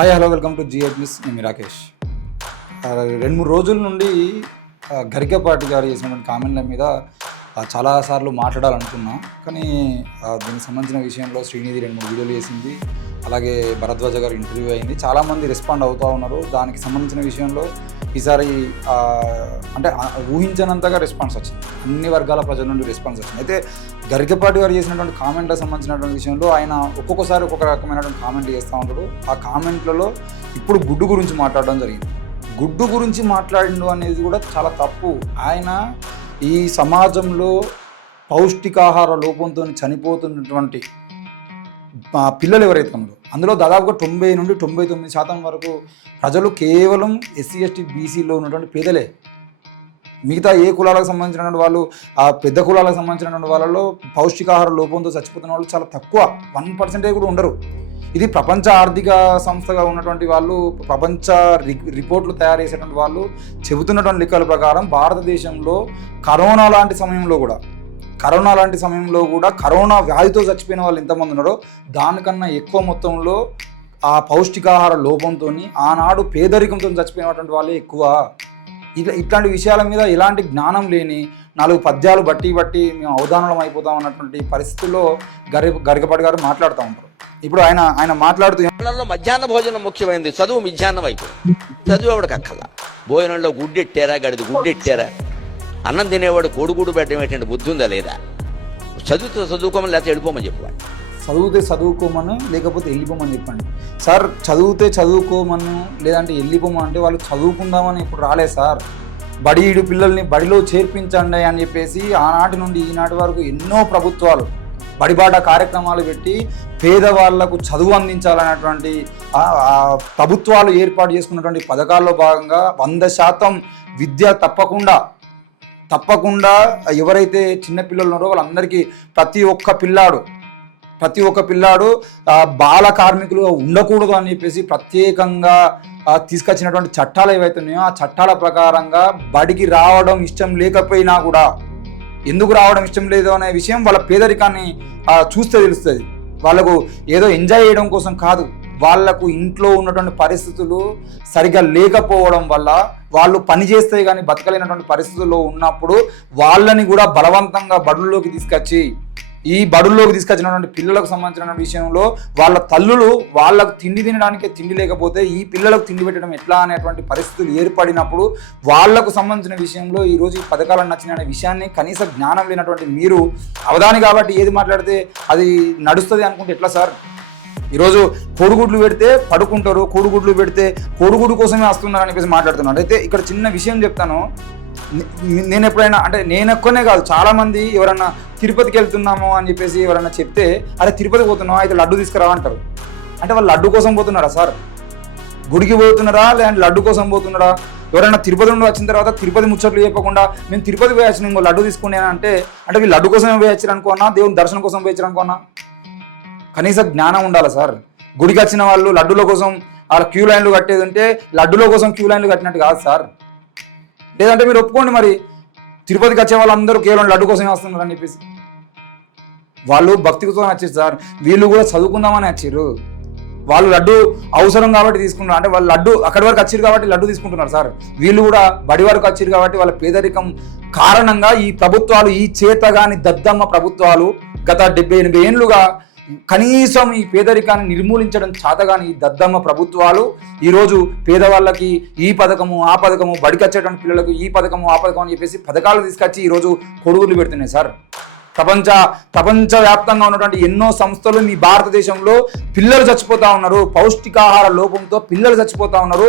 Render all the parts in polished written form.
Hi hello welcome to జిఎడ్ news. నేను రాకేష్. 2-3 రోజుల నుండి గరికపాటి గారు చేసినటువంటి కామెంట్ల మీద చాలాసార్లు మాట్లాడాలనుకున్నా, కానీ దీనికి సంబంధించిన విషయంలో శ్రీనిధి 2-3 వీడియోలు చేసింది, అలాగే భరద్వాజ గారు ఇంటర్వ్యూ అయింది, చాలామంది రెస్పాండ్ అవుతూ ఉన్నారు. దానికి సంబంధించిన విషయంలో ఈసారి అంటే ఊహించనంతగా రెస్పాన్స్ వచ్చింది, అన్ని వర్గాల ప్రజల నుండి రెస్పాన్స్ వచ్చింది. అయితే గరికపాటి గారు చేసినటువంటి కామెంట్లకు సంబంధించినటువంటి విషయంలో ఆయన ఒక్కొక్కసారి ఒక్కొక్క రకమైనటువంటి కామెంట్ చేస్తూ ఉంటాడు. ఆ కామెంట్లలో ఇప్పుడు గుడ్డు గురించి మాట్లాడడం జరిగింది. గుడ్డు గురించి మాట్లాడిండు అనేది కూడా చాలా తప్పు. ఆయన ఈ సమాజంలో పౌష్టికాహార లోపంతో చనిపోతున్నటువంటి పిల్లలు ఎవరైతే ఉన్నారో అందులో దాదాపుగా 90 నుండి 99% వరకు ప్రజలు కేవలం SC ST BCలో ఉన్నటువంటి పేదలే. మిగతా ఏ కులాలకు సంబంధించినటువంటి వాళ్ళు, ఆ పెద్ద కులాలకు సంబంధించినటువంటి వాళ్ళలో పౌష్టికాహార లోపంతో చచ్చిపోతున్న వాళ్ళు చాలా తక్కువ, 1% కూడా ఉండరు. ఇది ప్రపంచ ఆర్థిక సంస్థగా ఉన్నటువంటి వాళ్ళు, ప్రపంచ రిపోర్ట్లు తయారు చేసేటువంటి వాళ్ళు చెబుతున్నటువంటి లెక్కల ప్రకారం భారతదేశంలో కరోనా లాంటి సమయంలో కూడా కరోనా వ్యాధితో చచ్చిపోయిన వాళ్ళు ఎంతమంది ఉన్నారో దానికన్నా ఎక్కువ మొత్తంలో ఆ పౌష్టికాహార లోపంతో ఆనాడు పేదరికంతో చచ్చిపోయినటువంటి వాళ్ళే ఎక్కువ. ఇట్లాంటి విషయాల మీద ఎలాంటి జ్ఞానం లేని 4 పద్యాలు బట్టి మేము అవధానం అయిపోతాం అన్నటువంటి పరిస్థితుల్లో గరికపాటి గారు మాట్లాడుతూ ఉంటారు. ఇప్పుడు ఆయన మాట్లాడుతూ మధ్యాహ్న భోజనం ముఖ్యమైనది, చదువు మధ్యాహ్నం అయిపోయింది. చదువు ఎవడికి అక్కల భోజనంలో గుడ్డెట్టారా, గడిది గుడ్డెట్టారా, అన్నం తినేవాడు కోడిగూడు పెట్టడం ఏంటంటే బుద్ధి ఉందా లేదా? చదువుకోమని లేకపోతే వెళ్ళిపోమని చెప్పాలి. చదివితే చదువుకోమను, లేకపోతే వెళ్ళిపోమని చెప్పండి సార్. చదివితే చదువుకోమను, లేదంటే వెళ్ళిపోమని అంటే వాళ్ళు చదువుకుందామని ఇప్పుడు రాలేదు సార్. బడియుడు పిల్లల్ని బడిలో చేర్పించండి అని చెప్పేసి ఆనాటి నుండి ఈనాటి వరకు ఎన్నో ప్రభుత్వాలు బడిబాట కార్యక్రమాలు పెట్టి పేదవాళ్లకు చదువు అందించాలనేటువంటి ప్రభుత్వాలు ఏర్పాటు చేసుకున్నటువంటి పథకాల్లో భాగంగా 100% విద్య తప్పకుండా ఎవరైతే చిన్నపిల్లలు ఉన్నారో వాళ్ళందరికీ ప్రతి ఒక్క పిల్లాడు బాల కార్మికులుగా ఉండకూడదు అని చెప్పేసి ప్రత్యేకంగా తీసుకొచ్చినటువంటి చట్టాలు ఏవైతే ఉన్నాయో ఆ చట్టాల ప్రకారంగా బడికి రావడం ఇష్టం లేకపోయినా కూడా, ఎందుకు రావడం ఇష్టం లేదు అనే విషయం వాళ్ళ పేదరికాన్ని చూస్తే తెలుస్తుంది. వాళ్ళకు ఏదో ఎంజాయ్ చేయడం కోసం కాదు, వాళ్లకు ఇంట్లో ఉన్నటువంటి పరిస్థితులు సరిగ్గా లేకపోవడం వల్ల వాళ్ళు పని చేస్తే కానీ బతకలేనటువంటి పరిస్థితుల్లో ఉన్నప్పుడు వాళ్ళని కూడా బలవంతంగా బడుల్లోకి తీసుకొచ్చినటువంటి పిల్లలకు సంబంధించిన విషయంలో వాళ్ళ తల్లులు వాళ్ళకు తిండి తినడానికి తిండి లేకపోతే ఈ పిల్లలకు తిండి పెట్టడం ఎట్లా అనేటువంటి పరిస్థితులు ఏర్పడినప్పుడు వాళ్లకు సంబంధించిన విషయంలో ఈరోజు ఈ పథకాలను నచ్చిన విషయాన్ని కనీస జ్ఞానం లేనటువంటి మీరు అవధాని కాబట్టి ఏది మాట్లాడితే అది నడుస్తుంది అనుకుంటే ఎట్లా సార్? ఈరోజు కోడిగుడ్లు పెడితే పడుకుంటారు, కోడిగుడ్లు పెడితే కోడిగుడ్డు కోసమే వస్తున్నారు అని చెప్పేసి మాట్లాడుతున్నాడు. అయితే ఇక్కడ చిన్న విషయం చెప్తాను. నేను ఎప్పుడైనా అంటే నేను ఎక్కువనే కాదు, చాలామంది ఎవరన్నా తిరుపతికి వెళ్తున్నాము అని చెప్పేసి ఎవరన్నా చెప్తే, అరే తిరుపతికి పోతున్నావా అయితే లడ్డు తీసుకురా అంటారు. అంటే వాళ్ళు లడ్డు కోసం పోతున్నారా సార్? గుడికి పోతున్నారా లేదంటే లడ్డు కోసం పోతున్నారా? ఎవరైనా తిరుపతి నుండి వచ్చిన తర్వాత తిరుపతి ముచ్చట్లు చెప్పకుండా మేము తిరుపతి పోయి వచ్చిన ఇంకో లడ్డు తీసుకునే అంటే వీళ్ళు లడ్డు కోసమే పోయి వచ్చారు అనుకోనా, దేవుని దర్శనం కోసం పోయి వచ్చారు అనుకోనా? కనీస జ్ఞానం ఉండాలి సార్. గుడికి వచ్చిన వాళ్ళు లడ్డుల కోసం వాళ్ళ క్యూ లైన్లు కట్టేది ఉంటే లడ్డుల కోసం క్యూ లైన్లు కట్టినట్టు కాదు సార్. లేదంటే మీరు ఒప్పుకోండి, మరి తిరుపతికి వచ్చే వాళ్ళందరూ కేవలం లడ్డు కోసమే వస్తున్నారు అని చెప్పేసి. వాళ్ళు భక్తితో వచ్చారు సార్, వీళ్ళు కూడా చదువుకుందామని వచ్చారు. వాళ్ళు లడ్డు అవసరం కాబట్టి తీసుకుంటున్నారు, అంటే వాళ్ళు లడ్డు అక్కడి వరకు వచ్చారు కాబట్టి లడ్డు తీసుకుంటున్నారు సార్. వీళ్ళు కూడా బడి వరకు వచ్చారు కాబట్టి వాళ్ళ పేదరికం కారణంగా ఈ ప్రభుత్వాలు, ఈ చేతగాని దద్దమ్మ ప్రభుత్వాలు గత 70-80 ఏళ్ళుగా కనీసం ఈ పేదరికాన్ని నిర్మూలించడం చేతగాని ఈ దద్దమ్మ ప్రభుత్వాలు ఈరోజు పేదవాళ్ళకి ఈ పథకము ఆ పథకము, బడికి వచ్చేటువంటి పిల్లలకు ఈ పథకము ఆ పథకం అని చెప్పేసి పథకాలు తీసుకొచ్చి ఈరోజు కొడుగులు పెడుతున్నాయి సార్. ప్రపంచవ్యాప్తంగా ఉన్నటువంటి ఎన్నో సంస్థలు మీ భారతదేశంలో పిల్లలు చచ్చిపోతా ఉన్నారు, పౌష్టికాహార లోపంతో పిల్లలు చచ్చిపోతా ఉన్నారు.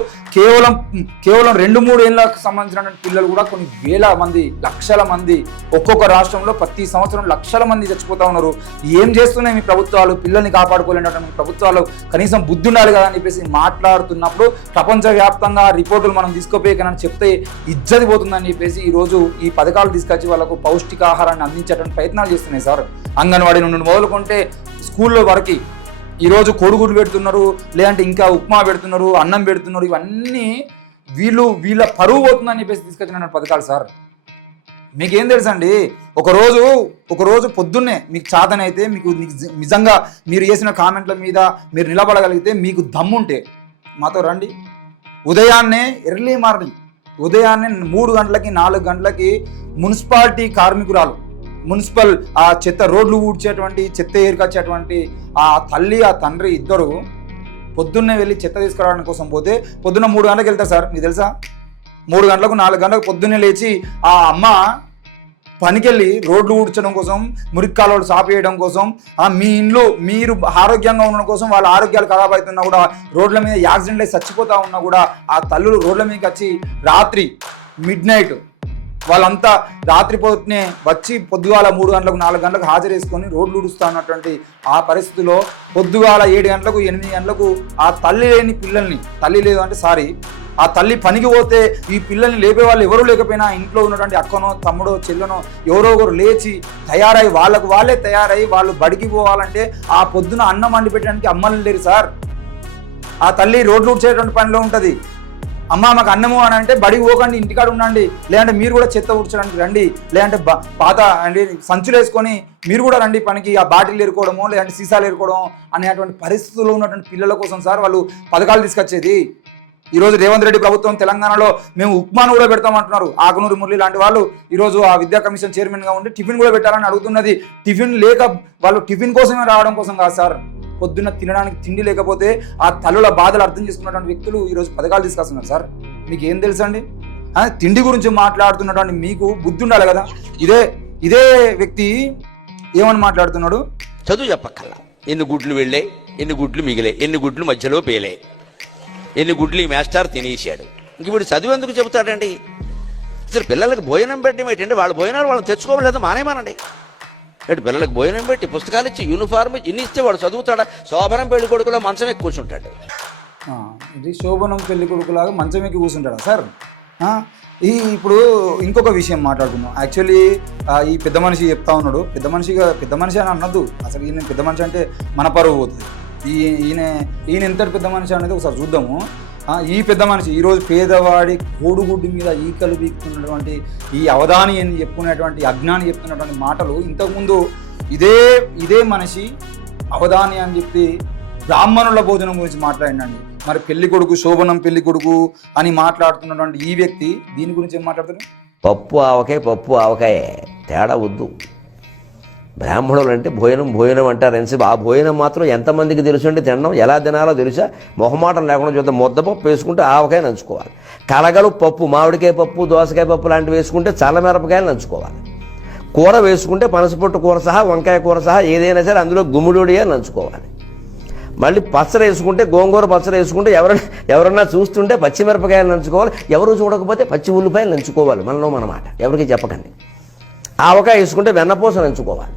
కేవలం 2-3 ఏళ్ళకు సంబంధించినటువంటి పిల్లలు కూడా కొన్ని వేల మంది, లక్షల మంది ఒక్కొక్క రాష్ట్రంలో ప్రతి సంవత్సరం లక్షల మంది చచ్చిపోతా ఉన్నారు. ఏం చేస్తున్నాయి మీ ప్రభుత్వాలు? పిల్లల్ని కాపాడుకోలేనటువంటి ప్రభుత్వాలు కనీసం బుద్ధి ఉండాలి కదా అని చెప్పేసి మాట్లాడుతున్నప్పుడు ప్రపంచవ్యాప్తంగా రిపోర్టులు మనం తీసుకోపోయేకనని చెప్తే ఇజ్జతి పోతుందని చెప్పేసి ఈరోజు ఈ పథకాలు తీసుకొచ్చి వాళ్ళకు పౌష్టికాహారాన్ని అందించేటువంటి ప్రయత్నాలు చేస్తున్నాయి సార్. అంగన్వాడీ నుండి మొదలుకుంటే స్కూల్లో వరకు ఈరోజు కోడిగుడ్లు పెడుతున్నారు, లేదంటే ఇంకా ఉప్మా పెడుతున్నారు, అన్నం పెడుతున్నారు. ఇవన్నీ వీళ్ళ పరువు పోతుందని చెప్పేసి తీసుకొచ్చిన పథకాలు సార్. మీకేం తెలుసండి? ఒకరోజు పొద్దున్నే మీకు చాతనైతే, మీకు నిజంగా మీరు చేసిన కామెంట్ల మీద మీరు నిలబడగలిగితే, మీకు దమ్ముంటే మాతో రండి. ఉదయాన్నే ఎర్లీ మార్నింగ్ ఉదయాన్నే 3 గంటలకి 4 గంటలకి మున్సిపాలిటీ కార్మికురాలు, మున్సిపల్ ఆ చెత్త రోడ్లు ఊడ్చేటువంటి చెత్త ఏరుకొచ్చేటువంటి ఆ తల్లి ఆ తండ్రి ఇద్దరు పొద్దున్నే వెళ్ళి చెత్త తీసుకురావడం కోసం పోతే పొద్దున్న 3 గంటలకు వెళ్తారు సార్. మీకు తెలుసా? 3 గంటలకు 4 గంటలకు పొద్దున్నే లేచి ఆ అమ్మ పనికెళ్ళి రోడ్లు ఊడ్చడం కోసం, మురికి కాలువలు సాపు చేయడం కోసం, మీ ఇంట్లో మీరు ఆరోగ్యంగా ఉండడం కోసం, వాళ్ళ ఆరోగ్యాలు ఖరాబ్ అవుతున్నా కూడా, రోడ్ల మీద యాక్సిడెంట్ అయి చచ్చిపోతా ఉన్నా కూడా ఆ తల్లులు రోడ్ల మీదకి వచ్చి రాత్రి మిడ్-నైట్ వాళ్ళంతా రాత్రిపోతునే వచ్చి పొద్దుగాల 3 గంటలకు 4 గంటలకు హాజరేసుకొని రోడ్లు ఊడుస్తూ ఉన్నటువంటి ఆ పరిస్థితిలో పొద్దుగాల 7 గంటలకు 8 గంటలకు ఆ తల్లి లేని పిల్లల్ని, తల్లి లేదు అంటే సారీ, ఆ తల్లి పనికి పోతే ఈ పిల్లల్ని లేపే వాళ్ళు ఎవరు లేకపోయినా ఇంట్లో ఉన్నటువంటి అక్కనో తమ్ముడో చెల్లెనో ఎవరో ఒకరు లేచి తయారై వాళ్ళే తయారై వాళ్ళు బడికి పోవాలంటే ఆ పొద్దున అన్నం వండి పెట్టడానికి అమ్మలు లేరు సార్. ఆ తల్లి రోడ్లు ఊడ్చేటువంటి పనిలో ఉంటుంది. అమ్మ మాకు అన్నము అని అంటే బడికి పోకండి, ఇంటికాడ ఉండండి, లేదంటే మీరు కూడా చెత్త ఊడ్చడానికి రండి, లేదంటే పాత అంటే సంచులు వేసుకొని మీరు కూడా రండి పనికి, ఆ బాటిల్ ఏరుకోవడమో లేదంటే సీసాలు ఏరుకోవడం అనేటువంటి పరిస్థితుల్లో ఉన్నటువంటి పిల్లల కోసం సార్ వాళ్ళు పథకాలు తీసుకొచ్చేది. ఈరోజు రేవంత్ రెడ్డి ప్రభుత్వం తెలంగాణలో మేము ఉప్మాను కూడా పెడతామంటున్నారు. ఆకునూరు మురళి లాంటి వాళ్ళు ఈరోజు ఆ విద్యా కమిషన్ చైర్మన్గా ఉండి టిఫిన్ కూడా పెట్టాలని అడుగుతున్నది. టిఫిన్ లేక వాళ్ళు టిఫిన్ కోసమే రావడం కోసం కాదు సార్. పొద్దున్న తినడానికి తిండి లేకపోతే ఆ తల్లుల బాధలు అర్థం చేసుకున్నటువంటి వ్యక్తులు ఈరోజు పథకాలు తీసుకొస్తున్నారు సార్. మీకు ఏం తెలుసు అండి? తిండి గురించి మాట్లాడుతున్నటువంటి మీకు బుద్ధి ఉండాలి కదా. ఇదే వ్యక్తి ఏమని మాట్లాడుతున్నాడు? చదువు చెప్పక్కల్లా. ఎన్ని గుడ్లు వెళ్ళాయి, ఎన్ని గుడ్లు మిగిలే, ఎన్ని గుడ్లు మధ్యలో పేలే, ఎన్ని గుడ్లు ఈ మేస్టార్ తినేసాడు. ఇంక వీడు చదువు ఎందుకు చెబుతాడండి? అసలు పిల్లలకు భోజనం పెట్టడం ఏంటంటే వాళ్ళ భోజనాలు వాళ్ళని తెచ్చుకోవలేదు మానేమానండి. అంటే పిల్లలకు భోజనం పెట్టి పుస్తకాలు ఇచ్చి యూనిఫార్మ్ ఇన్ని ఇస్తే వాడు చదువుతాడా? శోభనం పెళ్లి కొడుకులో మంచం ఎక్కి కూర్చుంటాడు. ఇది శోభనం పెళ్లి కొడుకులాగా మంచం ఎక్కి కూర్చుంటాడా సార్? ఇప్పుడు ఇంకొక విషయం మాట్లాడుకుందాం. యాక్చువల్లీ ఈ పెద్ద మనిషి చెప్తా ఉన్నాడు, పెద్ద మనిషి అని అన్నద్దు. అసలు ఈయన పెద్ద మనిషి అంటే మన పరువు పోతుంది. ఈయన ఎంతటి పెద్ద మనిషి అనేది ఒకసారి చూద్దాము. ఈ పెద్ద మనిషి ఈరోజు పేదవాడి కోడుగుడ్డు మీద ఈకలు బీక్కుతున్నటువంటి ఈ అవధాని అని చెప్పుకునేటువంటి అజ్ఞాని చెప్తున్నటువంటి మాటలు ఇంతకుముందు ఇదే మనిషి అవధాని అని చెప్పి బ్రాహ్మణుల భోజనం గురించి మాట్లాడినండి. మరి పెళ్లి కొడుకు, శోభనం పెళ్లి కొడుకు అని మాట్లాడుతున్నటువంటి ఈ వ్యక్తి దీని గురించి ఏం మాట్లాడుతున్నాడు? పప్పు ఆవకాయే తేడా వద్దు. బ్రాహ్మణులు అంటే భోజనం అంటారు ఎంతసేపు. ఆ భోజనం మాత్రం ఎంతమందికి తెలుసు అంటే తినడం ఎలా తినాలో తెలుసా? మొహమాటం లేకుండా చూద్దాం. ముద్దపప్పు వేసుకుంటే ఆవకాయ నంచుకోవాలి. కలగలు పప్పు, మామిడికాయ పప్పు, దోసకాయ పప్పు లాంటివి వేసుకుంటే చల్లమిరపకాయలు నంచుకోవాలి. కూర వేసుకుంటే పనసపొట్టు కూర సహా, వంకాయ కూర సహా ఏదైనా సరే అందులో గుమ్మిడియాలు నంచుకోవాలి. మళ్ళీ పచ్చడి వేసుకుంటే, గోంగూర పచ్చడి వేసుకుంటే ఎవరన్నా చూస్తుంటే పచ్చిమిరపకాయలు నంచుకోవాలి. ఎవరు చూడకపోతే పచ్చి ఉల్లిపాయలు నంచుకోవాలి. మనలో మన మాట ఎవరికి చెప్పకండి. ఆవకాయ వేసుకుంటే వెన్నపూస నంచుకోవాలి.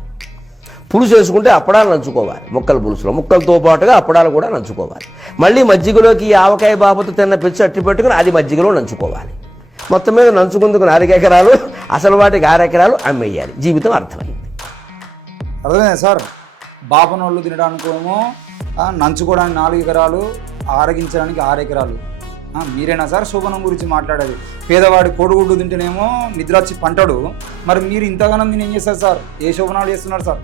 పులుసు వేసుకుంటే అప్పడాలు నంచుకోవాలి. ముక్కల పులుసులో ముక్కలతో పాటుగా అప్పడాలు కూడా నంచుకోవాలి. మళ్ళీ మజ్జిగలోకి ఈ ఆవకాయ బాబుతో తిన్న పిచ్చి అట్టి పెట్టుకుని అది మజ్జిగలో నంచుకోవాలి. మొత్తం మీద నంచుకుందుకు 4 ఎకరాలు, అసలు వాటికి 6 ఎకరాలు అమ్మేయాలి. జీవితం అర్థమైంది. అర్థమైంది సార్. బాపనోళ్ళు తినడానికేమో నంచుకోవడానికి 4 ఎకరాలు, ఆరగించడానికి 6 ఎకరాలు. మీరేనా సార్ శోభనం గురించి మాట్లాడేది? పేదవాడి కోడిగుడ్డు తింటేనేమో నిద్ర వచ్చి పంటాడు. మరి మీరు ఇంతగానం నేను ఏం చేస్తారు సార్? ఏ శోభనాలు చేస్తున్నారు సార్?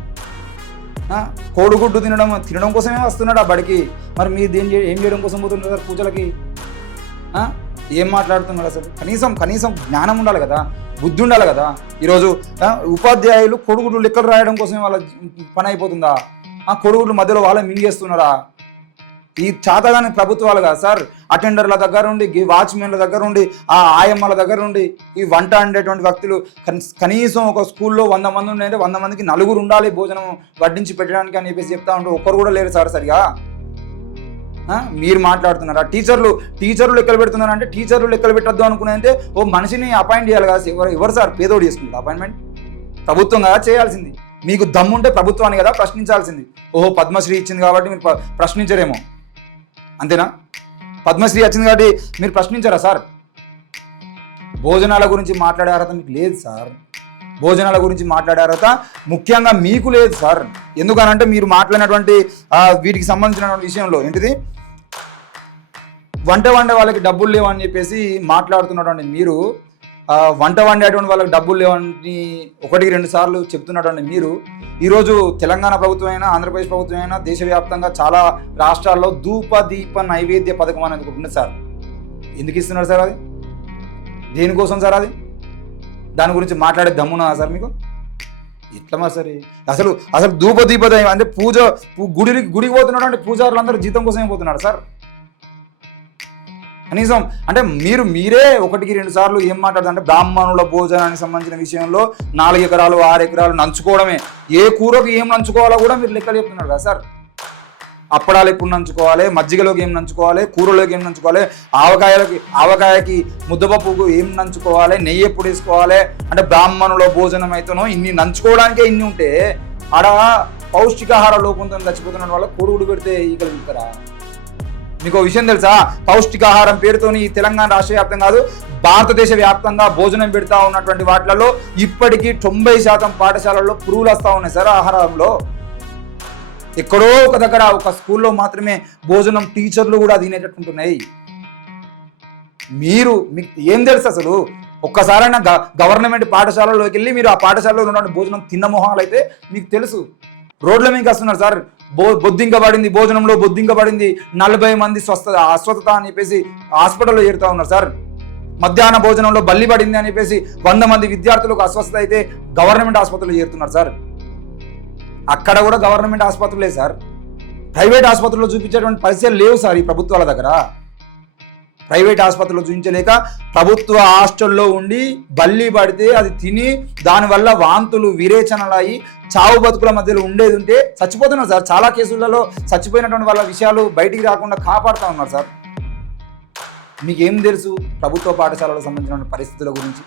కోడిగుడ్డు తినడం కోసమే వస్తున్నాడు ఆ బడికి. మరి మీరు ఏం చేయడం కోసం పోతున్నారు సార్ పూజలకి? ఏం మాట్లాడుతున్నారు అసలు? కనీసం జ్ఞానం ఉండాలి కదా, బుద్ధి ఉండాలి కదా. ఈరోజు ఉపాధ్యాయులు కోడిగుడ్లు లెక్కలు రాయడం కోసమే వాళ్ళ పని అయిపోతుందా? కోడిగుడ్లు మధ్యలో వాళ్ళే మింగేస్తున్నారా? ఈ చాతగాని ప్రభుత్వాలు కదా సార్. అటెండర్ల దగ్గర నుండి, వాచ్మెన్ల దగ్గర నుండి, ఆయమ్మల దగ్గర నుండి, ఈ వంట అండేటువంటి వ్యక్తులు కనీసం ఒక స్కూల్లో 100 మంది ఉన్నాయంటే 100 మందికి 4 ఉండాలి భోజనం వడ్డించి పెట్టడానికి అని చెప్పేసి చెప్తా ఉంటే ఒక్కరు కూడా లేరు సార్ సరిగా. మీరు మాట్లాడుతున్నారా? టీచర్లు లెక్కలు పెడుతున్నారంటే టీచర్లు లెక్కలు పెట్టద్దు అనుకున్నాయంటే ఓ మనిషిని అపాయింట్ చేయాలి కదా. ఎవరు సార్ పేదోడు చేసుకుంటారు అపాయింట్మెంట్? ప్రభుత్వం కదా చేయాల్సింది. మీకు దమ్ముంటే ప్రభుత్వాన్ని కదా ప్రశ్నించాల్సింది. ఓహో పద్మశ్రీ ఇచ్చింది కాబట్టి మీరు ప్రశ్నించరేమో, అంతేనా? పద్మశ్రీ వచ్చింది కాబట్టి మీరు ప్రశ్నించారా సార్? భోజనాల గురించి మాట్లాడే అర్హత మీకు లేదు సార్. భోజనాల గురించి మాట్లాడే అర్హత ముఖ్యంగా మీకు లేదు సార్. ఎందుకనంటే మీరు మాట్లాడినటువంటి వీటికి సంబంధించినటువంటి విషయంలో ఏంటిది, వంట వాళ్ళకి డబ్బులు లేవని చెప్పేసి మాట్లాడుతున్నటువంటి మీరు వంట వండేటువంటి వాళ్ళకి డబ్బులు లేవని 1-2 సార్లు చెప్తున్నటువంటి మీరు ఈరోజు తెలంగాణ ప్రభుత్వం అయినా ఆంధ్రప్రదేశ్ ప్రభుత్వం అయినా దేశవ్యాప్తంగా చాలా రాష్ట్రాల్లో దీప నైవేద్య పథకం అనేది ఒకటి ఉంది సార్. ఎందుకు ఇస్తున్నారు సార్? అది దేనికోసం సార్? అది దాని గురించి మాట్లాడే దమ్మునా సార్ మీకు? ఎట్లా మరి సరే అసలు దీప అంటే గుడికి పోతున్నాడు అంటే పూజారులు అందరూ జీతం కోసమే పోతున్నాడు సార్. కనీసం అంటే మీరే 1-2 సార్లు ఏం మాట్లాడుతుంటే బ్రాహ్మణుల భోజనానికి సంబంధించిన విషయంలో 4 ఎకరాలు 6 ఎకరాలు నంచుకోవడమే. ఏ కూరకి ఏం నంచుకోవాలో కూడా మీరు లెక్కలు చెప్తున్నారు కదా సార్. అప్పడాలు ఎప్పుడు నంచుకోవాలి, మజ్జిగలోకి ఏం నంచుకోవాలి, కూరలోకి ఏం నంచుకోవాలి, ఆవకాయకి ముద్దపప్పుకు ఏం నంచుకోవాలి, నెయ్యి ఎప్పుడు వేసుకోవాలి అంటే బ్రాహ్మణుల భోజనం అయితేనో ఇన్ని నంచుకోవడానికే ఇన్ని ఉంటే ఆడ పౌష్టికాహార లోపంతో చచ్చిపోతున్న వాళ్ళ కోడుగుడు పెడితే ఈగలు వింటారా? మీకు విషయం తెలుసా? పౌష్టికాహారం పేరుతోని ఈ తెలంగాణ రాష్ట్ర వ్యాప్తం కాదు భారతదేశ వ్యాప్తంగా భోజనం పెడతా ఉన్నటువంటి వాటిలలో ఇప్పటికీ 90% పాఠశాలల్లో పురుగులు వస్తూ ఉన్నాయి సార్. ఆహారంలో ఎక్కడో ఒక దగ్గర ఒక స్కూల్లో మాత్రమే భోజనం టీచర్లు కూడా తినేటట్టుంటున్నాయి. మీకు ఏం తెలుసు అసలు? ఒక్కసారైనా గవర్నమెంట్ పాఠశాలలోకి వెళ్ళి మీరు ఆ పాఠశాలలో ఉన్నటువంటి భోజనం తిన్న మొహాలు అయితే మీకు తెలుసు. రోడ్ల మీకు వస్తున్నారు సార్. బొద్దింకబడింది, భోజనంలో బొద్దింకబడింది, 40 మంది అస్వస్థత అని చెప్పేసి హాస్పిటల్లో చేరుతా ఉన్నారు సార్. మధ్యాహ్న భోజనంలో బల్లి పడింది అని చెప్పేసి 100 మంది విద్యార్థులకు అస్వస్థత అయితే గవర్నమెంట్ ఆసుపత్రులు చేరుతున్నారు సార్. అక్కడ కూడా గవర్నమెంట్ ఆసుపత్రులే సార్. ప్రైవేట్ ఆసుపత్రుల్లో చూపించేటువంటి పరిస్థితులు లేవు సార్ ఈ ప్రభుత్వాల దగ్గర. ప్రైవేట్ ఆసుపత్రుల్లో చూపించలేక ప్రభుత్వ హాస్టల్లో ఉండి బల్లి పడితే అది తిని దానివల్ల వాంతులు విరేచనలు అయ్యి చావు బతుకుల మధ్యలో ఉండేది ఉంటే చచ్చిపోతున్నారు సార్. చాలా కేసులలో చచ్చిపోయినటువంటి వాళ్ళ విషయాలు బయటికి రాకుండా కాపాడుతూ ఉన్నారు సార్. మీకేం తెలుసు ప్రభుత్వ పాఠశాలకు సంబంధించిన పరిస్థితుల గురించి?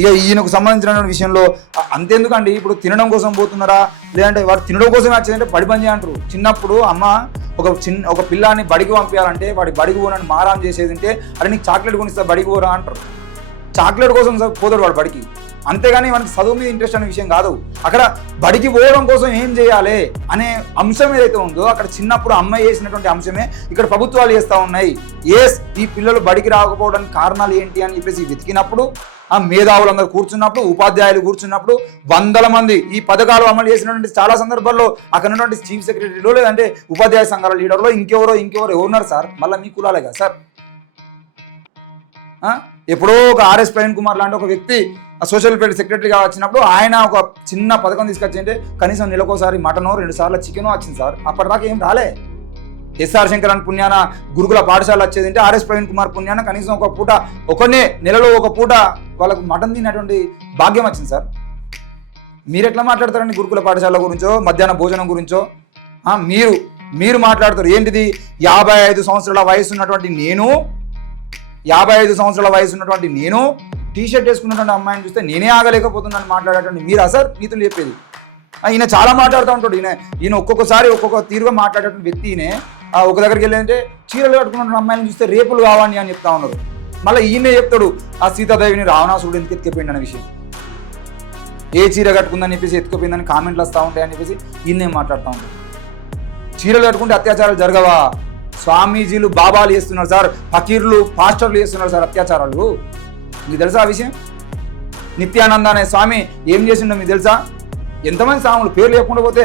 ఇక ఈయనకు సంబంధించిన విషయంలో అంతెందుకండి, ఇప్పుడు తినడం కోసం పోతున్నారా లేదంటే వాడు తినడం కోసమే వచ్చేదంటే బడి పని చేయంటారు. చిన్నప్పుడు అమ్మ ఒక పిల్లాన్ని బడికి పంపించాలంటే వాడి బడికి పోనని మారాం చేసేది ఉంటే అరే నీకు చాక్లెట్ కొనిస్తా బడికి పోరా అంటారు. చాక్లెట్ కోసం పోతాడు వాడు బడికి, అంతేగాని మనకి చదువు మీద ఇంట్రెస్ట్ అనే విషయం కాదు. అక్కడ బడికి పోవడం కోసం ఏం చేయాలి అనే అంశం ఏదైతే ఉందో అక్కడ చిన్నప్పుడు అమ్మాయి చేసినటువంటి అంశమే ఇక్కడ ప్రభుత్వాలు చేస్తూ ఉన్నాయి. ఈ పిల్లలు బడికి రాకపోవడానికి కారణాలు ఏంటి అని చెప్పేసి వెతికినప్పుడు ఆ మేధావులందరూ కూర్చున్నప్పుడు, ఉపాధ్యాయులు కూర్చున్నప్పుడు 100 మంది ఈ పథకాలు అమలు చేసినటువంటి చాలా సందర్భాల్లో అక్కడ ఉన్నటువంటి చీఫ్ సెక్రటరీలో లేదంటే ఉపాధ్యాయ సంఘాల లీడర్లో ఇంకెవరో ఎవరున్నారు సార్? మళ్ళీ మీ కులాలే కదా సార్. ఎప్పుడో ఒక ఆర్ఎస్ ప్రవీణ్ కుమార్ లాంటి ఒక వ్యక్తి సోషల్ వెల్ఫేర్ సెక్రటరీగా వచ్చినప్పుడు ఆయన ఒక చిన్న పథకం తీసుకొచ్చింటే కనీసం నెలకోసారి మటనో 2 సార్లు చికెనో వచ్చింది సార్. అప్పటిదాకా ఏం రాలే. ఎస్ఆర్ శంకరన్ పుణ్యాన గురుకుల పాఠశాల వచ్చేది అంటే ఆర్ఎస్ ప్రవీణ్ కుమార్ పుణ్యాన కనీసం ఒక పూట నెలలో ఒక పూట వాళ్ళకు మటన్ తినేటువంటి భాగ్యం వచ్చింది సార్. మీరు ఎట్లా మాట్లాడతారండి గురుకుల పాఠశాల గురించో మధ్యాహ్న భోజనం గురించో? మీరు మాట్లాడతారు ఏంటిది? 55 సంవత్సరాల వయసు ఉన్నటువంటి నేను టీషర్ట్ వేసుకున్నటువంటి అమ్మాయిని చూస్తే నేనే ఆగలేకపోతున్నాను మాట్లాడేటువంటి మీరా సార్ నీతులు చెప్పేది? ఈయన చాలా మాట్లాడుతూ ఉంటాడు. ఈయన ఒక్కొక్కసారి ఒక్కొక్క తీరుగా మాట్లాడేటువంటి వ్యక్తినే ఒక దగ్గరికి వెళ్ళాలంటే చీరలు కట్టుకున్న అమ్మాయిని చూస్తే రేపులు కావాలి అని చెప్తా ఉన్నారు. మళ్ళీ ఈయనే చెప్తాడు ఆ సీతాదేవిని రావణాసుడు ఎందుకు ఎత్తుకపోయింది అనే విషయం. ఏ చీర కట్టుకుందని చెప్పేసి ఎత్తుకుపోయిందని కామెంట్లు వస్తూ ఉంటాయని చెప్పేసి ఈయనే మాట్లాడుతూ ఉంటాడు. చీరలు కట్టుకుంటే అత్యాచారాలు జరగవా? స్వామీజీలు బాబాలు చేస్తున్నారు సార్, ఫకీర్లు పాస్టర్లు చేస్తున్నారు సార్ అత్యాచారాలు. మీకు తెలుసా ఆ విషయం? నిత్యానంద అనే స్వామి ఏం చేసిండో మీకు తెలుసా? ఎంతమంది స్వాములు పేర్లు చెప్పకుండా పోతే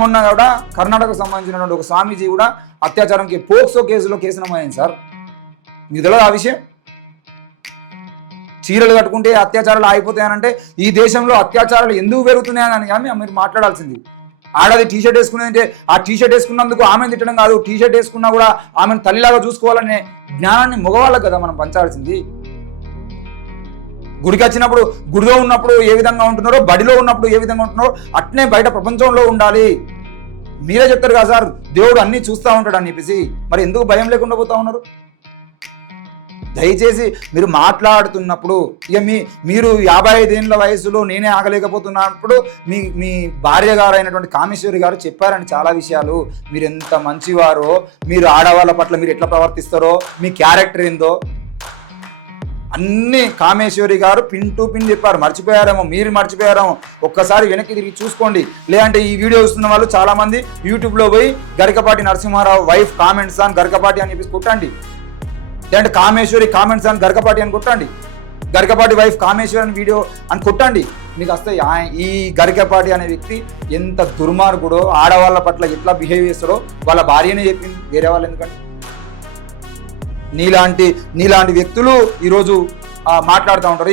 మొన్న కూడా కర్ణాటకకు సంబంధించినటువంటి ఒక స్వామీజీ కూడా అత్యాచారంకి పోక్సో కేసులో కేసు నమోదైంది సార్. మీకు తెలియదు ఆ విషయం? చీరలు కట్టుకుంటే అత్యాచారాలు ఆగిపోతాయనంటే ఈ దేశంలో అత్యాచారాలు ఎందుకు పెరుగుతున్నాయని కానీ మీరు మాట్లాడాల్సింది. ఆడది టీషర్ట్ వేసుకునేదంటే ఆ టీషర్ట్ వేసుకున్నందుకు ఆమెను తిట్టడం కాదు, టీషర్ట్ వేసుకున్నా కూడా ఆమెను తల్లిలాగా చూసుకోవాలనే జ్ఞానాన్ని మగవాళ్ళకు కదా మనం పంచాల్సింది. గుడికి వచ్చినప్పుడు గుడిలో ఉన్నప్పుడు ఏ విధంగా ఉంటున్నారో బడిలో ఉన్నప్పుడు ఏ విధంగా ఉంటున్నారో అట్నే బయట ప్రపంచంలో ఉండాలి. మీరే చెప్తారు కదా సార్ దేవుడు అన్నీ చూస్తూ ఉంటాడు అని చెప్పేసి, మరి ఎందుకు భయం లేకుండా పోతా ఉన్నారు? దయచేసి మీరు మాట్లాడుతున్నప్పుడు ఇక మీరు 55 ఏళ్ళ వయసులో నేనే ఆగలేకపోతున్నప్పుడు మీ భార్య గారు అయినటువంటి కామేశ్వరి గారు చెప్పారండి చాలా విషయాలు. మీరు ఎంత మంచివారో, మీరు ఆడవాళ్ళ పట్ల మీరు ఎట్లా ప్రవర్తిస్తారో, మీ క్యారెక్టర్ ఏందో అన్నీ కామేశ్వరి గారు పిన్ టు పిన్ చెప్పారు. మర్చిపోయారేమో, మీరు మర్చిపోయారేమో, ఒక్కసారి వెనక్కి తిరిగి చూసుకోండి. లేదంటే ఈ వీడియో చూస్తున్న వాళ్ళు చాలామంది యూట్యూబ్లో పోయి Garikapati Narasimha Rao wife comments on Garikapati అని చెప్పేసి కొట్టండి, లేదంటే కామేశ్వరి కామెంట్స్ ఆన్ గరికపాటి అని కొట్టండి. గరికపాటి వైఫ్ కామేశ్వరన్ వీడియో అని కొట్టండి, మీకు వస్తాయి. ఈ గరికపాటి అనే వ్యక్తి ఎంత దుర్మార్గుడో, ఆడవాళ్ళ పట్ల ఎట్లా బిహేవ్ చేస్తాడో వాళ్ళ భార్యనే చెప్పింది, వేరే వాళ్ళు ఎందుకంటే. నీలాంటి వ్యక్తులు ఈరోజు మాట్లాడుతూ ఉంటారు.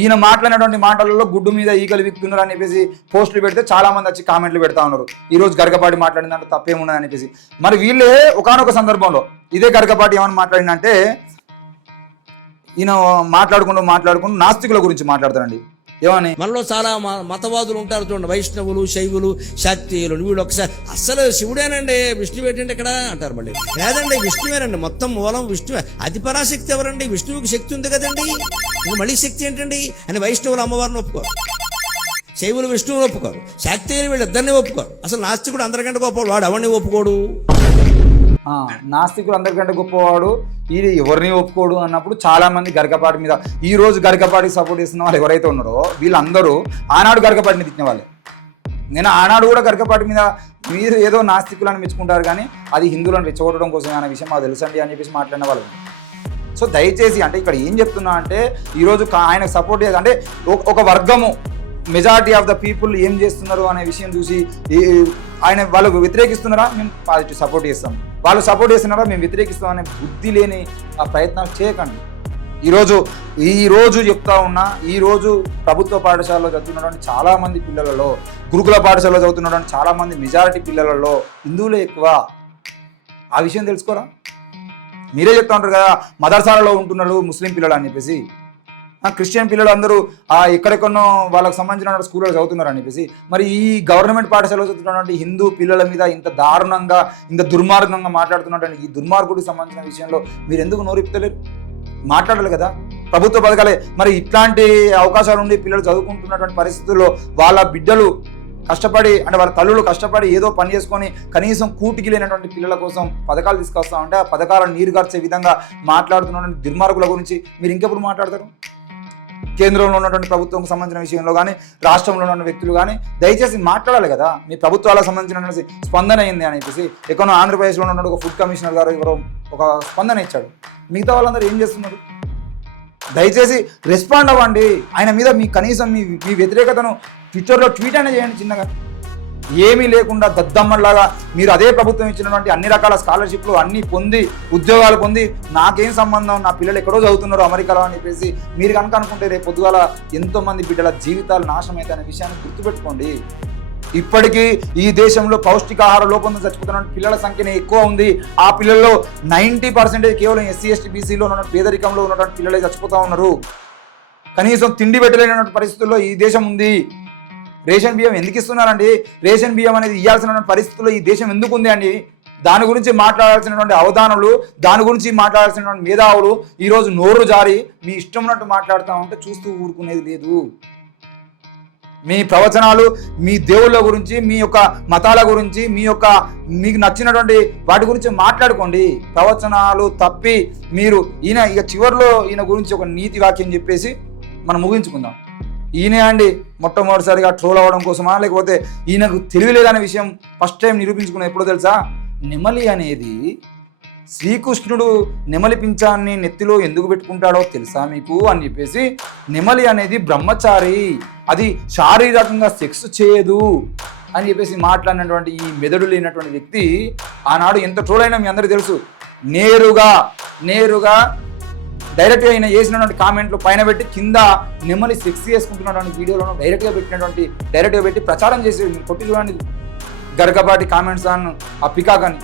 ఈయన మాట్లాడినటువంటి మాటలలో గుడ్డు మీద ఈగలు విక్కుతున్నారు అని చెప్పేసి పోస్టులు పెడితే చాలా మంది వచ్చి కామెంట్లు పెడతా ఉన్నారు. ఈరోజు గరికపాటి మాట్లాడిందంటే తప్పేమున్నది అని చెప్పేసి. మరి వీళ్ళే ఒకానొక సందర్భంలో ఇదే గరికపాటి ఏమని మాట్లాడిందంటే, ఈయన మాట్లాడుకుంటూ నాస్తికుల గురించి మాట్లాడతారండి. ఏమని, మనలో చాలా మతవాదులు ఉంటారు చూడండి, వైష్ణవులు, శైవులు, శాక్తీయులు. వీళ్ళు ఒకసారి అస్సలు శివుడేనండి, విష్ణువు ఏంటంటే ఇక్కడ అంటారు. మళ్ళీ లేదండి, విష్ణువేనండి, మొత్తం మూలం విష్ణువే. అతి పరాశక్తి ఎవరండి? విష్ణువుకి శక్తి ఉంది కదండి, మళ్ళీ శక్తి ఏంటండి అని వైష్ణవులు అమ్మవారిని ఒప్పుకోరు, శైవులు విష్ణువుని ఒప్పుకోరు, శాక్తీయులు వీళ్ళిద్దరినీ ఒప్పుకోరు. అసలు నాస్తికుడు అందరికంటే గొప్పవాడు, వాడు ఎవరిని ఒప్పుకోడు. నాస్తికుడు అందరికంటే గొప్పవాడు, ఇది ఎవరిని ఒప్పుకోడు అన్నప్పుడు చాలా మంది గరికపాటి మీద ఈ రోజు గరికపాటికి సపోర్ట్ చేస్తున్న వాళ్ళు ఎవరైతే ఉన్నారో వీళ్ళందరూ ఆనాడు గరికపాటిని తిట్టిన వాళ్ళే. నేను ఆనాడు కూడా గరికపాటి మీద మీరు ఏదో నాస్తికులను మెచ్చుకుంటారు కానీ అది హిందువులను రెచ్చగొట్టడం కోసం అనే విషయం మాకు తెలుసండి అని చెప్పేసి మాట్లాడిన వాళ్ళు. సో దయచేసి అంటే ఇక్కడ ఏం చెప్తున్నా అంటే, ఈరోజు ఆయనకు సపోర్ట్ చేయాలి అంటే ఒక వర్గము మెజారిటీ ఆఫ్ ద పీపుల్ ఏం చేస్తున్నారు అనే విషయం చూసి వాళ్ళకు వ్యతిరేకిస్తున్నారా, మేము పాజిటివ్ సపోర్ట్ చేస్తాం, వాళ్ళు సపోర్ట్ చేస్తున్నారా, మేము వ్యతిరేకిస్తాం అనే బుద్ధి లేని ఆ ప్రయత్నాలు చేయకండి. ఈరోజు చెప్తా ఉన్నా, ఈరోజు ప్రభుత్వ పాఠశాలలో చదువుతున్నటువంటి చాలామంది పిల్లలలో, గురుకుల పాఠశాలలో చదువుతున్నటువంటి చాలామంది మెజారిటీ పిల్లలలో హిందువులే ఎక్కువ. ఆ విషయం తెలుసుకోరా? మీరే చెప్తా ఉంటారు కదా మదర్సాలలో ఉంటున్నారు ముస్లిం పిల్లలు అని చెప్పేసి, క్రిస్టియన్ పిల్లలు అందరూ ఎక్కడెక్కడో వాళ్ళకి సంబంధించిన స్కూల్లో చదువుతున్నారు అని చెప్పేసి. మరి ఈ గవర్నమెంట్ పాఠశాలలో చదువుతున్నటువంటి హిందూ పిల్లల మీద ఇంత దారుణంగా, ఇంత దుర్మార్గంగా మాట్లాడుతున్నటువంటి ఈ దుర్మార్గుడికి సంబంధించిన విషయంలో మీరు ఎందుకు నోరెప్పుతలేరు? మాట్లాడాలి కదా. ప్రభుత్వ పథకాలే మరి ఇట్లాంటి అవకాశాలు ఉండి పిల్లలు చదువుకుంటున్నటువంటి పరిస్థితుల్లో వాళ్ళ బిడ్డలు కష్టపడి అంటే వాళ్ళ తల్లులు కష్టపడి ఏదో పని చేసుకొని కనీసం కూటికి లేనటువంటి పిల్లల కోసం పథకాలు తీసుకొస్తా ఉంటే ఆ పథకాలను నీరుగార్చే విధంగా మాట్లాడుతున్నటువంటి దుర్మార్గుల గురించి మీరు ఇంకెప్పుడు మాట్లాడతారు? కేంద్రంలో ఉన్నటువంటి ప్రభుత్వంకు సంబంధించిన విషయంలో కానీ, రాష్ట్రంలో ఉన్న వ్యక్తులు కానీ దయచేసి మాట్లాడాలి కదా. మీ ప్రభుత్వాలకు సంబంధించిన స్పందన అయింది అని చెప్పేసి ఎక్కడో ఆంధ్రప్రదేశ్లో ఉన్న ఒక ఫుడ్ కమిషనర్ గారు ఎవరో ఒక స్పందన ఇచ్చాడు. మిగతా వాళ్ళందరూ ఏం చేస్తున్నారు? దయచేసి రెస్పాండ్ అవ్వండి. ఆయన మీద మీ కనీసం మీ వ్యతిరేకతను ట్విట్టర్లో ట్వీట్ అయినా చేయండి చిన్నగా. ఏమీ లేకుండా దద్దమ్మలాగా మీరు అదే ప్రభుత్వం ఇచ్చినటువంటి అన్ని రకాల స్కాలర్షిప్లు అన్నీ పొంది ఉద్యోగాలు పొంది నాకేం సంబంధం, నా పిల్లలు ఎక్కడో చదువుతున్నారు అమెరికాలో అని చెప్పేసి మీరు కనుక అనుకుంటే రేపు పొద్దుగాల ఎంతోమంది బిడ్డల జీవితాలు నాశనం అవుతాయనే విషయాన్ని గుర్తుపెట్టుకోండి. ఇప్పటికీ ఈ దేశంలో పౌష్టికాహార లోపంతో చచ్చిపోతున్న పిల్లల సంఖ్యనే ఎక్కువ ఉంది. ఆ పిల్లల్లో 90% కేవలం ఎస్సీ ఎస్టీ బీసీలో ఉన్న పేదరికంలో ఉన్నటువంటి పిల్లలే చచ్చిపోతూ ఉన్నారు. కనీసం తిండి పెట్టలేనటువంటి పరిస్థితుల్లో ఈ దేశం ఉంది. రేషన్ బియ్యం ఎందుకు ఇస్తున్నారండి? రేషన్ బియ్యం అనేది ఇవ్వాల్సిన పరిస్థితుల్లో ఈ దేశం ఎందుకు ఉంది అండి? దాని గురించి మాట్లాడాల్సినటువంటి అవధానులు, దాని గురించి మాట్లాడాల్సినటువంటి మేధావులు ఈరోజు నోరు జారి మీ ఇష్టం ఉన్నట్టు మాట్లాడుతూ ఉంటే చూస్తూ ఊరుకునేది లేదు. మీ ప్రవచనాలు, మీ దేవుళ్ళ గురించి, మీ యొక్క మతాల గురించి, మీకు నచ్చినటువంటి వాటి గురించి మాట్లాడుకోండి. ప్రవచనాలు తప్పి మీరు ఇక చివరిలో ఈయన గురించి ఒక నీతి వాక్యం చెప్పేసి మనం ముగించుకుందాం. ఈయనే అండి మొట్టమొదటిసారిగా ట్రోల్ అవ్వడం కోసమా, లేకపోతే ఈయనకు తెలియలేదనే విషయం ఫస్ట్ టైం నిరూపించుకున్న ఎప్పుడో తెలుసా? నెమలి అనేది శ్రీకృష్ణుడు నెమలి పింఛాన్ని నెత్తిలో ఎందుకు పెట్టుకుంటాడో తెలుసా మీకు అని చెప్పేసి, నెమలి అనేది బ్రహ్మచారి, అది శారీరకంగా సెక్స్ చేయదు అని చెప్పేసి మాట్లాడినటువంటి ఈ మెదడు లేనటువంటి వ్యక్తి ఆనాడు ఎంత ట్రోల్ అయినా మీ అందరికీ తెలుసు. నేరుగా డైరెక్ట్గా ఆయన చేసినటువంటి కామెంట్లు పైన పెట్టి కింద నెమ్మలి సెక్స్ చేసుకుంటున్నటువంటి వీడియోలను డైరెక్ట్గా పెట్టి ప్రచారం చేసి కొట్టి చూడండి. గరికపాటి కామెంట్స్ ఆన్ ఆ పికాక్ అని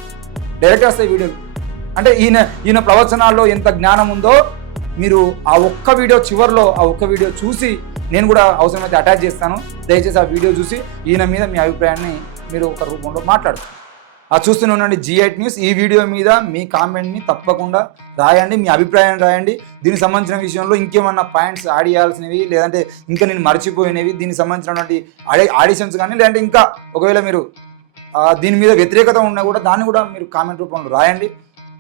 డైరెక్ట్గా వస్తాయి వీడియోలు. అంటే ఈయన ప్రవచనాల్లో ఎంత జ్ఞానం ఉందో మీరు ఆ ఒక్క వీడియో చివరిలో ఆ ఒక్క వీడియో చూసి, నేను కూడా అవసరమైతే అటాచ్ చేస్తాను, దయచేసి ఆ వీడియో చూసి ఈయన మీద మీ అభిప్రాయాన్ని మీరు ఒక రూపంలో మాట్లాడుతారు. చూస్తూనే ఉండండి G8 న్యూస్. ఈ వీడియో మీద మీ కామెంట్ని తప్పకుండా రాయండి, మీ అభిప్రాయాన్ని రాయండి. దీనికి సంబంధించిన విషయంలో ఇంకేమన్నా పాయింట్స్ యాడ్ చేయాల్సినవి, లేదంటే ఇంకా నేను మర్చిపోయినవి, దీనికి సంబంధించినటువంటి ఆడిషన్స్ కానీ, లేదంటే ఇంకా ఒకవేళ మీరు దీని మీద వ్యతిరేకత ఉన్నా కూడా దాన్ని కూడా మీరు కామెంట్ రూపంలో రాయండి.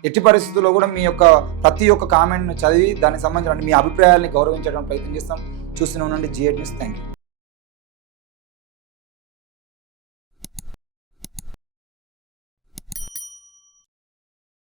ఎట్టి పరిస్థితుల్లో కూడా మీ యొక్క ప్రతి ఒక్క కామెంట్ను చదివి దానికి సంబంధించిన మీ అభిప్రాయాల్ని గౌరవించడానికి ప్రయత్నం చేస్తాం. చూస్తూనే ఉండండి G8 న్యూస్. Thank you.